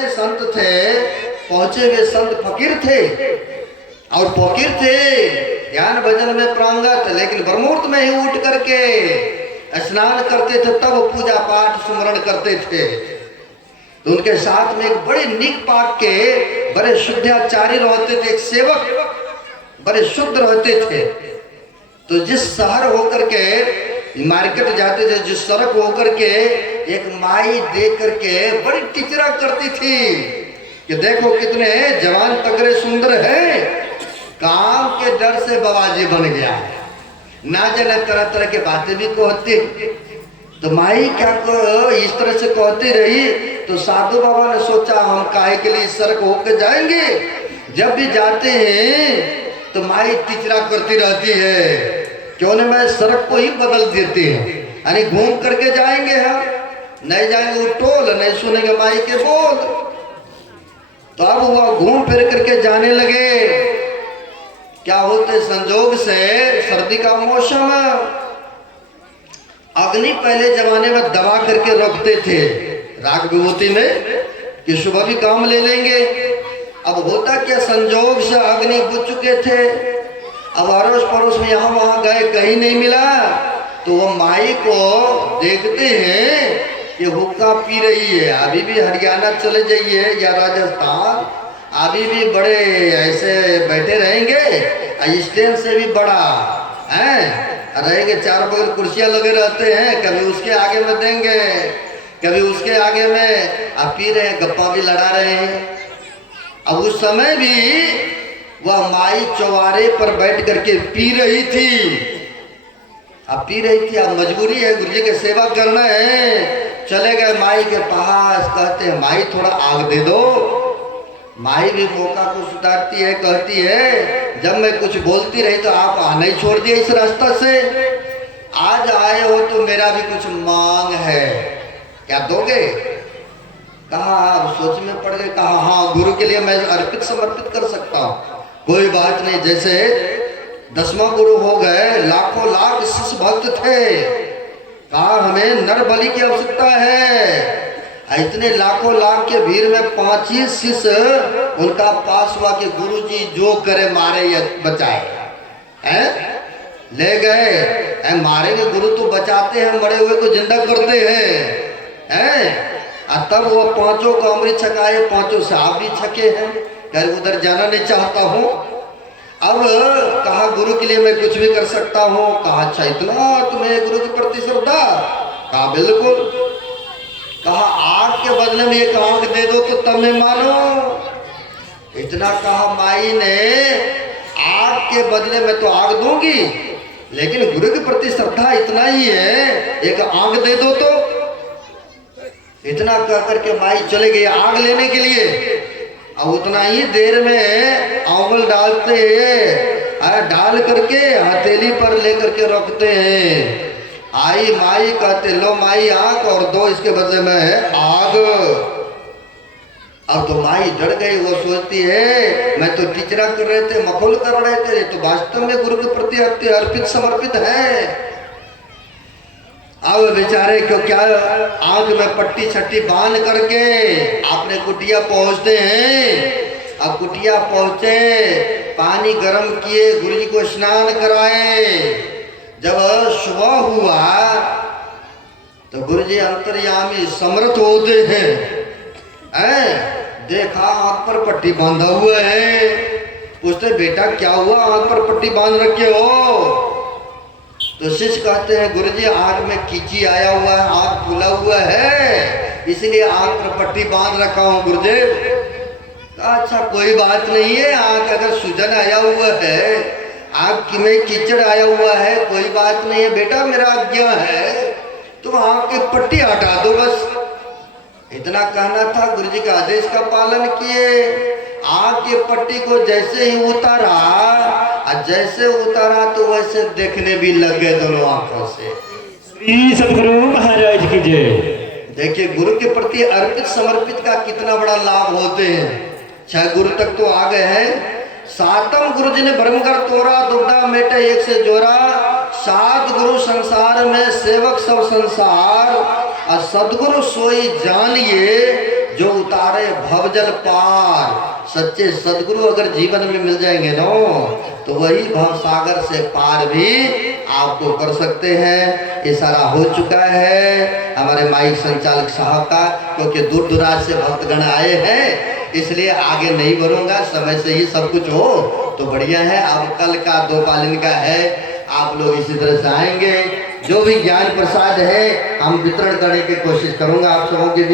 ऐसे संत थे, पहुंचे हुए संत फकीर थे और फकीर थे, ध्यान भजन में प्रांगत, लेकिन ब्रह्मुहूर्त में ही उठ करके स्नान करते थे, तब पूजा पाठ सुमरण करते थे। तो उनके साथ में एक बड़े निक पाक के बड़े शुद्धाचारी रहते थे, एक सेवक बड़े शुद्ध रहते थे। तो जिस शहर होकर के मार्केट जाते थे, जिस सड़क होकर के एक माई देख करके बड़ी टिचरा करती थी कि देखो कितने जवान तगड़े सुंदर हैं, काम के डर से बवाजी बन गया, ना जाने तरह तरह के बातें भी कहती। तो माई क्या इस तरह से कहती रही, तो साधु बाबा ने सोचा हम काहे के लिए सड़क होकर जाएंगे, जब भी जाते हैं तो माई टिचरा करती रहती है, क्यों न मैं सड़क को ही बदल देती है, यानी घूम करके जाएंगे हम, नहीं जाएंगे वो टोल, नहीं सुनेंगे माई के बोल। तो अब वो घूम फिर करके जाने लगे। क्या होते संजोग से सर्दी का मौसम, अग्नि पहले जमाने में दबा करके रखते थे राग विभूति में कि सुबह भी काम ले लेंगे। अब होता क्या, संजोग से अग्नि बुझ चुके थे, अब अड़ोस पड़ोस में यहाँ वहां गए, कहीं नहीं मिला। तो वो माई को देखते हैं कि हुक्का पी रही है, अभी भी हरियाणा चले जाइए या राजस्थान, अभी भी बड़े ऐसे बैठे रहेंगे, स्टैंड से भी बड़ा है रहेंगे, चार बगल कुर्सियां लगे रहते हैं, कभी उसके आगे में देंगे, कभी उसके आगे में आप पी रहे हैं, गप्पा भी लड़ा रहे हैं। अब उस समय भी वह माई चौबारे पर बैठ करके पी रही थी, अब पी रही थी, अब मजबूरी है, गुरुजी की सेवा करना है। चले गए माई के पास, कहते हैं माई थोड़ा आग दे दो। माई भी मौका को सुधारती है, कहती है जब मैं कुछ बोलती रही तो आप आना ही छोड़ दिए इस रास्ता से, आज आए हो तो मेरा भी कुछ मांग है, क्या दोगे? कहा अब सोच में पड़ गए, कहा हाँ गुरु के लिए मैं अर्पित समर्पित कर सकता हूँ, कोई बात नहीं। जैसे 10वां गुरु हो गए, लाखों लाख शिष्य भक्त थे, कहा हमें नर बलि की आवश्यकता है, इतने लाखों लाख के भीड़ में 5 ही शिष्य उनका पास हुआ कि गुरुजी जो करे मारे या बचाए, हैं ले गए, मारेंगे गुरु तो बचाते हैं, मरे हुए को जिंदा करते हैं। तब वो 5 को अमृत छकाए, 5 से आप भी छके हैं, यार उधर जाना नहीं चाहता हूँ। अब कहा गुरु के लिए मैं कुछ भी कर सकता हूँ, कहा अच्छा इतना तुम्हें गुरु के प्रति श्रद्धा, कहा बिल्कुल। कहा आग के बदले में एक आग दे दो तो तब मैं मानो, इतना कहा माई ने, आग के बदले में तो आग दूंगी, लेकिन गुरु के प्रति श्रद्धा इतना ही है, एक आग दे दो तो। इतना कह करके माई चले गए आग लेने के लिए। अब उतना ही देर में आंवल डालते हैं, डाल करके हथेली पर लेकर के रखते हैं। आई माई, कहते लो माई आग और दो इसके बदले में आग। अब तो माई डर गई, वो सोचती है मैं तो टिचरा कर रहे थे, मखौल कर रहे थे, तो वास्तव में गुरु के प्रति अर्पित समर्पित है। अब बेचारे को क्या, आंख में पट्टी छट्टी बांध करके आपने कुटिया पहुंचते हैं। अब कुटिया पहुंचे, पानी गर्म किए, गुरुजी को स्नान कराए। जब सुबह हुआ तो गुरुजी अंतर्यामी समर्थ होते हैं, देखा आंख पर पट्टी बांधा हुआ है। पूछते बेटा क्या हुआ, आंख पर पट्टी बांध रखे हो? तो शिष्य कहते हैं गुरुजी आंख में कीची आया हुआ है, आंख फूला हुआ है, इसलिए आंख पर पट्टी बांध रखा हूँ गुरुदेव। अच्छा कोई बात नहीं है, आंख अगर सूजन आया हुआ है, आंख में कीचड़ आया हुआ है, कोई बात नहीं है बेटा, मेरा आज्ञा है, तुम आंख की पट्टी हटा दो बस। इतना कहना था, गुरुजी के आदेश का पालन किए। आंख की पट्टी को जैसे ही उतारा, जैसे उतारा तो वैसे देखने भी लग गए दोनों आंखों से। श्री सद्गुरु महाराज की जय। देखिए गुरु के प्रति अर्पित समर्पित का कितना बड़ा लाभ होते हैं। 6 गुरु तक तो आ गए हैं। 7वें गुरु जी ने ब्रह्मगर तोरा, दुबदा मेटे एक से जोरा। 7 गुरु संसार में, सेवक सब संसार, और सदगुरु सोई जानिए, जो उतारे भवजल पार। सच्चे सदगुरु अगर जीवन में मिल जाएंगे ना तो वही भव सागर से पार भी आपको कर सकते हैं। इशारा हो चुका है हमारे माइक संचालक साहब का, क्योंकि दूर दराज से भक्तगण आए हैं, इसलिए आगे नहीं बढ़ूंगा। समय से ही सब कुछ हो तो बढ़िया है। अब कल का दोपालिन का है, आप लोग इसी तरह से आएंगे। जो भी ज्ञान प्रसाद है हम वितरण करने की कोशिश करूंगा आप सबों के बीच।